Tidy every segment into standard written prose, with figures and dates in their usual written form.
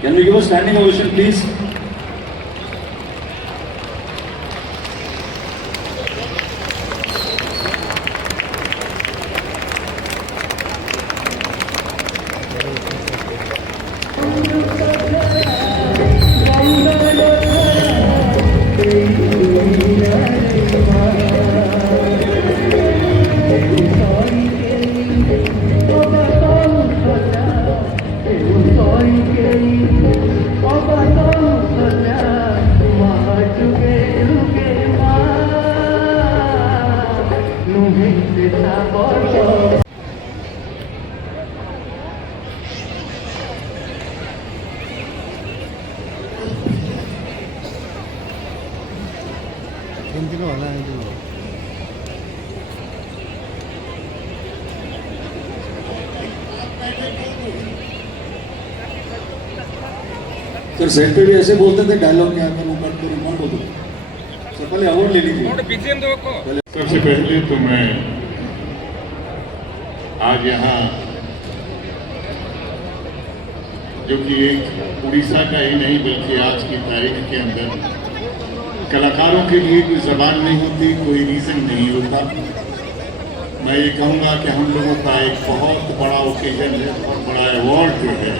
Can we give a standing ovation, please? Sir set पे भी ऐसे बोलते थे डायलॉग के आकर ऊपर तो रिकॉर्ड हो गया सर पहले अवार्ड ले लीजिए। सबसे पहले तो मैं आज यहाँ जो कि एक उड़ीसा का ही नहीं बल्कि आज की तारीख के अंदर कलाकारों के लिए कोई जबान नहीं होती, कोई रीजन नहीं होता। मैं ये कहूँगा कि हम लोगों का एक बहुत बड़ा ओकेजन है और बड़ा अवार्ड जो है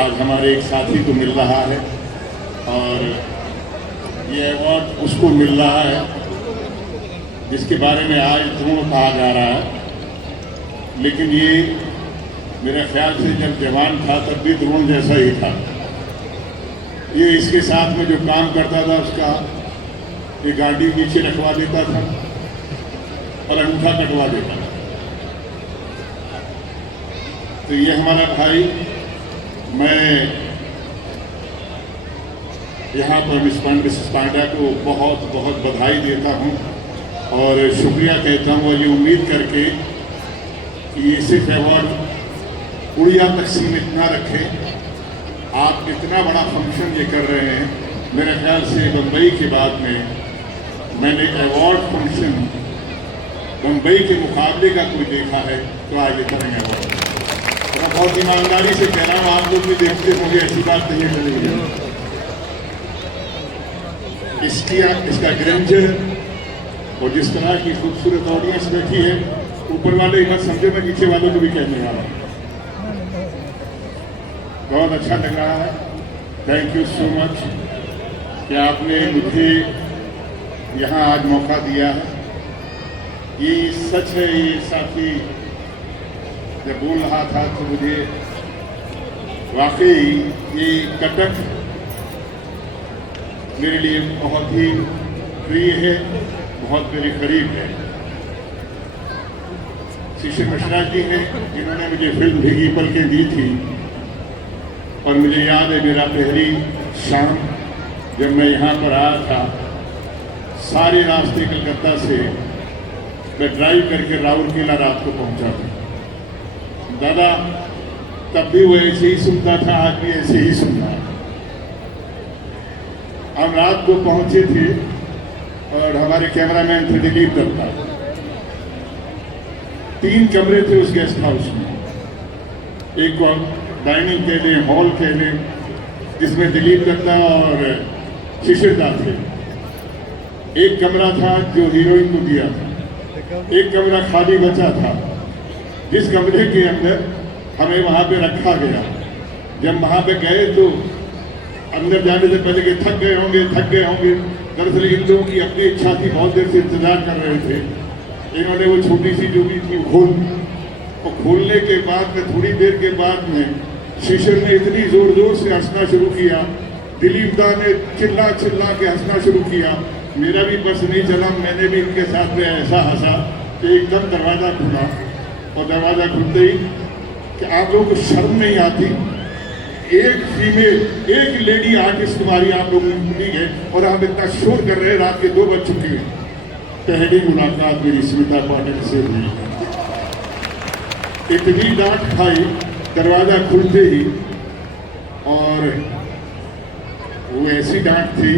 आज हमारे एक साथी को मिल रहा है और ये अवार्ड उसको मिल रहा है जिसके बारे में आज ध्रुव कहा जा रहा है। लेकिन ये मेरे ख्याल से जब जवान था तब भी ध्रुव जैसा ही था। ये इसके साथ में जो काम करता था उसका ये गाड़ी नीचे रखवा देता था और अंगूठा कटवा देता था। तो ये हमारा भाई, मैं यहाँ पर मिसेस पांड्या को बहुत बहुत बधाई देता हूँ और शुक्रिया कहता हूँ और ये उम्मीद करके कि ये सिर्फ अवार्ड उड़िया तक सीमित ना रखें। आप इतना बड़ा फंक्शन ये कर रहे हैं, मेरे ख्याल से बम्बई के बाद में मैंने अवार्ड फंक्शन बम्बई के मुकाबले का कोई देखा है तो आज ये करेंगे अवार्ड। मैं बहुत ईमानदारी से कह रहा हूँ, आप लोग भी देखते होंगे, ऐसी बात नहीं है। इसका ग्रेंजर और जिस तरह की खूबसूरत ऑडियंस बैठी है, ऊपर वाले मत समझो मैं नीचे वालों को भी कहने वाला हूँ। बहुत अच्छा लग रहा है। थैंक यू सो मच कि आपने मुझे यहाँ आज मौका दिया है। ये सच है, ये साथी जब बोल रहा था तो मुझे वाकई ये कटक मेरे लिए बहुत ही प्रिय है, बहुत मेरे करीब है। शिशिर मिश्रा जी ने जिन्होंने मुझे फिल्म भीगी पलकें दी थी और मुझे याद है मेरा पहली शाम जब मैं यहाँ पर आया था, सारे रास्ते कलकत्ता से मैं ड्राइव करके राउरकेला रात को पहुँचा था। दादा तब भी वो ऐसे ही सुनता था, आज भी ऐसे ही सुनता है। हम रात को पहुंचे थे और हमारे कैमरामैन थे दिलीप दत्ता। 3 कमरे थे उस गेस्ट हाउस में, एक को डाइनिंग कह लें, हॉल कह लें, जिसमें दिलीप दत्ता और शिशिरदा थे। एक कमरा था जो हीरोइन को दिया था, एक कमरा खाली बचा था जिस कमरे के अंदर हमें वहाँ पे रखा गया। जब वहाँ पे गए तो अंदर जाने से पहले कि थक गए होंगे। दरअसल इन लोगों की अपनी इच्छा थी, बहुत देर से इंतजार कर रहे थे। इन्होंने वो छोटी सी जो भी थी खोलने के बाद में थोड़ी देर के बाद में शिशिर ने इतनी जोर जोर से हंसना शुरू किया, दिलीप दा ने चिल्ला चिल्ला के हंसना शुरू किया। मेरा भी बस नहीं चला, मैंने भी इनके साथ में ऐसा हंसा कि एकदम दरवाज़ा खुला और दरवाज़ा खुलते ही कि आप लोगों को शर्म नहीं आती, एक फीमेल, एक लेडी आर्टिस्ट तुम्हारी आप लोगों की मिली है और हम इतना शोर कर रहे हैं, रात के 2 बज चुके हैं। पहली मुलाकात मेरी स्मिता पाटिल से हुई, इतनी डांट खाई दरवाज़ा खुलते ही, और वो ऐसी डांट थी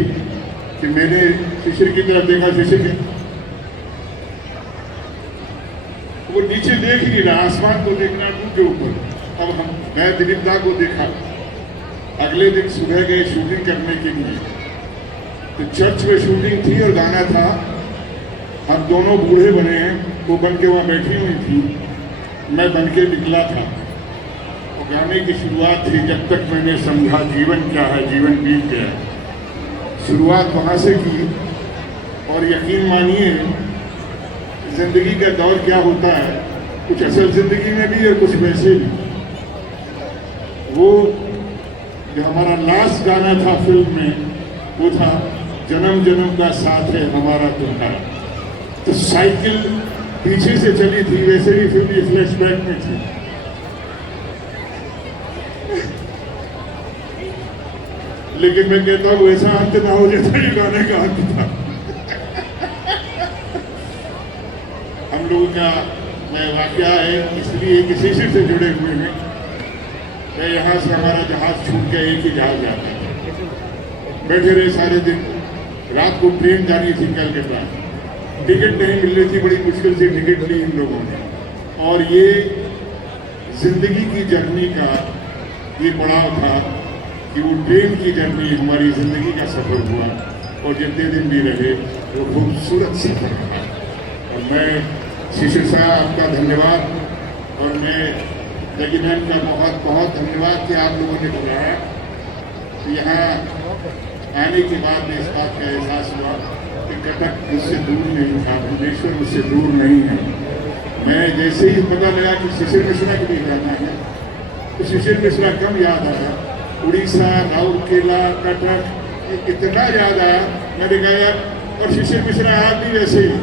कि मैंने शिशिर की तरफ देखा, शिशिर ने वो नीचे देख ही नहीं रहा, आसमान को देखना के ऊपर। अब मैं दिलीप दा को देखा अगले दिन सुबह गए शूटिंग करने के लिए, तो चर्च में शूटिंग थी और गाना था। हम दोनों बूढ़े बने हैं, वो बन के वहाँ बैठी हुई थी, मैं बन के निकला था। और गाने की शुरुआत थी, जब तक मैंने समझा जीवन क्या है जीवन बीत गया। शुरुआत वहाँ से की, और यकीन मानिए जिंदगी का दौर क्या होता है, कुछ असल जिंदगी में भी और कुछ वैसे भी। वो जो हमारा लास्ट गाना था फिल्म में, वो था जन्म जन्म का साथ है हमारा तुम्हारा। तो साइकिल पीछे से चली थी, वैसे भी फिल्म ये फ्लैशबैक में थी। लेकिन मैं कहता हूँ ऐसा अंत ना हो जैसा ये गाने का अंत था। हम लोगों का वाकया है, इसलिए किसी से जुड़े हुए हैं। मैं यहाँ से हमारा जहाज छूट गया, एक ही जहाज जाता है। बैठे रहे सारे दिन, रात को ट्रेन जानी थी कलकत्ता, टिकट नहीं मिल रही थी, बड़ी मुश्किल से टिकट ली इन लोगों ने। और ये जिंदगी की जर्नी का ये पड़ाव था कि वो ट्रेन की जर्नी हमारी जिंदगी का सफर हुआ, और जितने दिन भी रहे वो खूबसूरत सफर रहा। और मैं शिशिर साहब आपका धन्यवाद, और मैं जगी बहन का बहुत बहुत धन्यवाद कि आप लोगों ने बुलाया। यहाँ आने के बाद में इस बात का एहसास हुआ कि कटक मुझसे दूर नहीं था, भुवनेश्वर मुझसे दूर नहीं है। मैं जैसे ही पता लगा कि शिशिर मिश्रा के लिए जाना है, तो शिशिर मिश्रा कम याद आया। उड़ीसा, राउरकेला, कटक इतना याद आया। मैंने कहा यार, और शिशिर मिश्रा आज भी वैसे ही।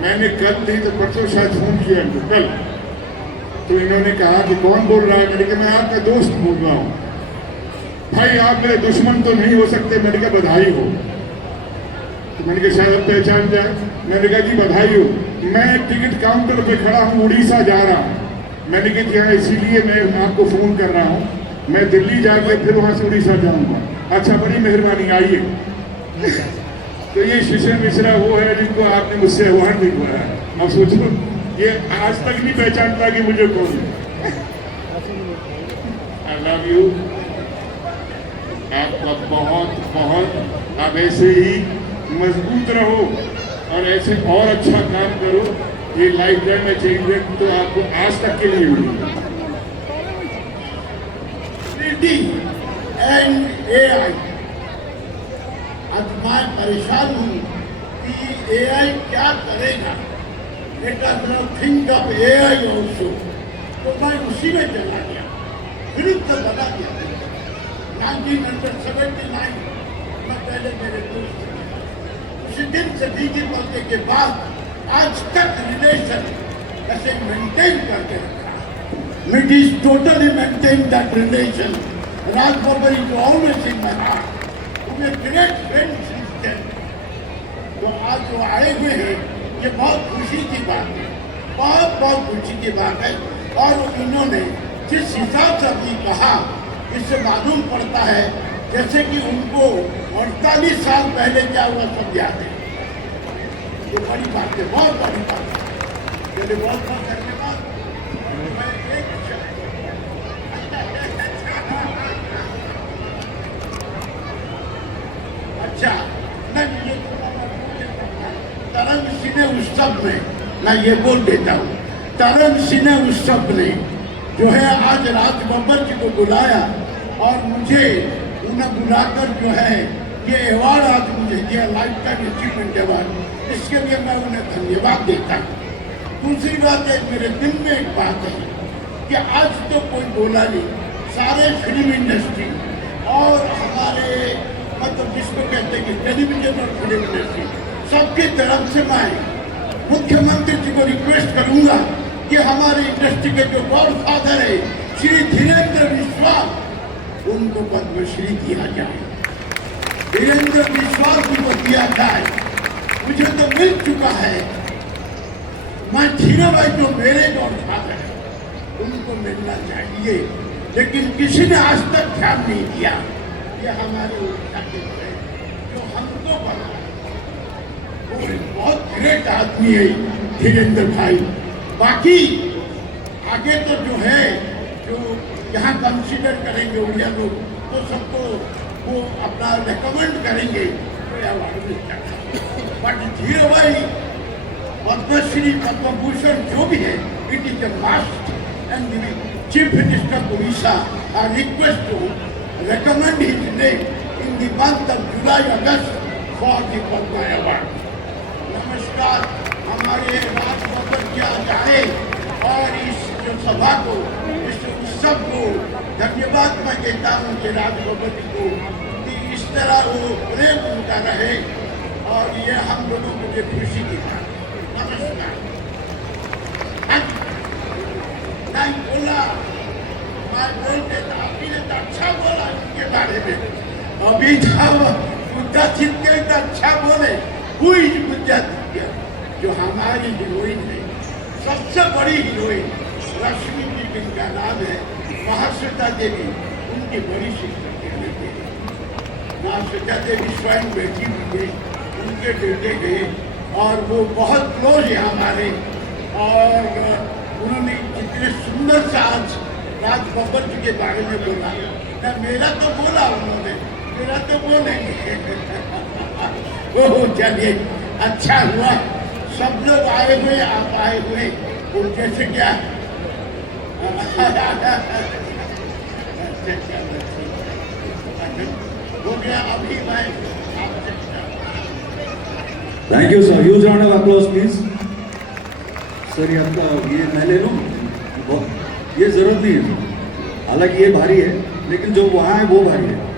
मैंने कल नहीं तो परसों शायद फोन किया इनको, कल तो इन्होंने कहा कि कौन बोल रहा है। मैंने कहा मैं आपका दोस्त बोल रहा हूँ। भाई आप मेरे दुश्मन तो नहीं हो सकते। मैंने कहा बधाई हो। तो मैंने कहा शायद पहचान जाए। मैंने कहा जी बधाई हो, मैं टिकट काउंटर पे खड़ा हूँ, उड़ीसा जा रहा हूँ। मैंने कहा जी हाँ, इसीलिए मैं आपको फोन कर रहा हूँ, मैं दिल्ली जाकर फिर वहाँ से उड़ीसा जाऊँगा। अच्छा, बड़ी मेहरबानी, आइए। तो ये शिशिर मिश्रा वो है जिनको आपने मुझसे अवार्ड भी दिलवाया है। अब सोचो, ये आज तक नहीं पहचानता कि मुझे कौन है। I love you. आपका बहुत बहुत, आप ऐसे ही मजबूत रहो और ऐसे और अच्छा काम करो। ये लाइफ टाइम अचीवमेंट तो आपको आज तक के लिए मिली। एंड एआई, आज मैं परेशान हूँ कि एआई क्या करेगा। बेटा थिंक ऑफ एआई ऑल्सो, तो मैं उसी में चला गया, फिल्म तो बना दिया। 1979 मैं पहले मेरे दोस्त, उसी दिन से बीजी पहुंचने के बाद आज तक रिलेशन ऐसे मेंटेन करके रखा। It is totally maintain that relation. Raj Babbar is always in my heart, उन्हें ग्रेट फ्रेंड्स सिंस देन। तो आज जो आए हुए हैं, ये बहुत खुशी की बात है, बहुत बहुत खुशी की बात है। और इन्होंने जिस हिसाब से अभी कहा, इससे मालूम पड़ता है जैसे कि उनको 48 साल पहले क्या हुआ सब याद है। ये बड़ी बात है, बहुत बड़ी बात है। चलिए बहुत बहुत धन्यवाद। अच्छा, मैं ये तरंग सिने उत्सव में मैं ये बोल देता हूँ, तरंग सिने उत्सव में जो है आज राज बब्बर जी को बुलाया और मुझे उन्हें बुलाकर जो है ये अवार्ड आज मुझे दिया, लाइफ टाइम अचीवमेंट अवार्ड। इसके लिए मैं उन्हें धन्यवाद देता हूँ। दूसरी बात है, मेरे दिल में एक बात है कि आज तो कोई बोला नहीं, सारे फिल्म इंडस्ट्री और हमारे मतलब जिसको कहते हैं कि टेलीविजन और फिल्म इंडस्ट्री, सबकी तरफ से मैं मुख्यमंत्री जी को रिक्वेस्ट करूंगा कि हमारे इंडस्ट्री के जो गॉडफादर है श्री धीरेन्द्र विश्वास, उनको पद्मश्री दिया जाए। धीरेन्द्र विश्वास जी को दिया जाए। मुझे तो मिल चुका है, मैं धीरे भाई जो मेरे गॉडफादर है उनको मिलना चाहिए, लेकिन किसी ने आज तक ध्यान नहीं दिया। ये हमारे उड़ीसा के जो हमको बना, वो बहुत ग्रेट आदमी है धीरेन्द्र भाई। बाकी आगे तो जो है, जो यहाँ कंसीडर करेंगे उड़िया लोग, तो सबको वो अपना रिकमेंड करेंगे तो अवार्ड मिलता है। बट धीरे भाई पद्मश्री पद्मभूषण जो भी है, it is a must and chief minister Orissa I request to recommend his name in the month of July August for the Padma Award. नमस्कार, हमारे राजभवन क्या जाए और इस जो सभा को, इस उत्सव को धन्यवाद मैं देता हूँ कि राजभवन को कि इस तरह वो प्रेम उनका रहे और ये हम लोगों को ये खुशी की बात। नमस्कार। नहीं बोला, मैं बोलते था, आपने तो अच्छा बोला इसके बारे में। अभी जब बुद्धा चित्ते तो अच्छा बोले, हुई बुद्धा चित्ते जो हमारी हीरोइन है, सबसे बड़ी हीरोइन रश्मि जी जिनका नाम है, महाश्वेता देवी, उनकी बड़ी शिक्षा कहने के लिए महाश्वेता देवी स्वयं बेटी भी गई, उनके बेटे गए और वो बहुत क्लोज है हमारे। और उन्होंने इतने सुंदर सा आज राजभवन जी के बारे में बोला ना, मेरा तो बोला उन्होंने, मेरा तो बोलेंगे। ओह चलिए, अच्छा हुआ सब लोग आए हुए, आप आए हुए, और कैसे क्या हो गया। अभी मैं thank you sir, huge round of applause please. Sir ये आपका ये मैं ले लूँ, ये जरूरत नहीं है, हालांकि ये भारी है लेकिन जो वहाँ है वो भारी है।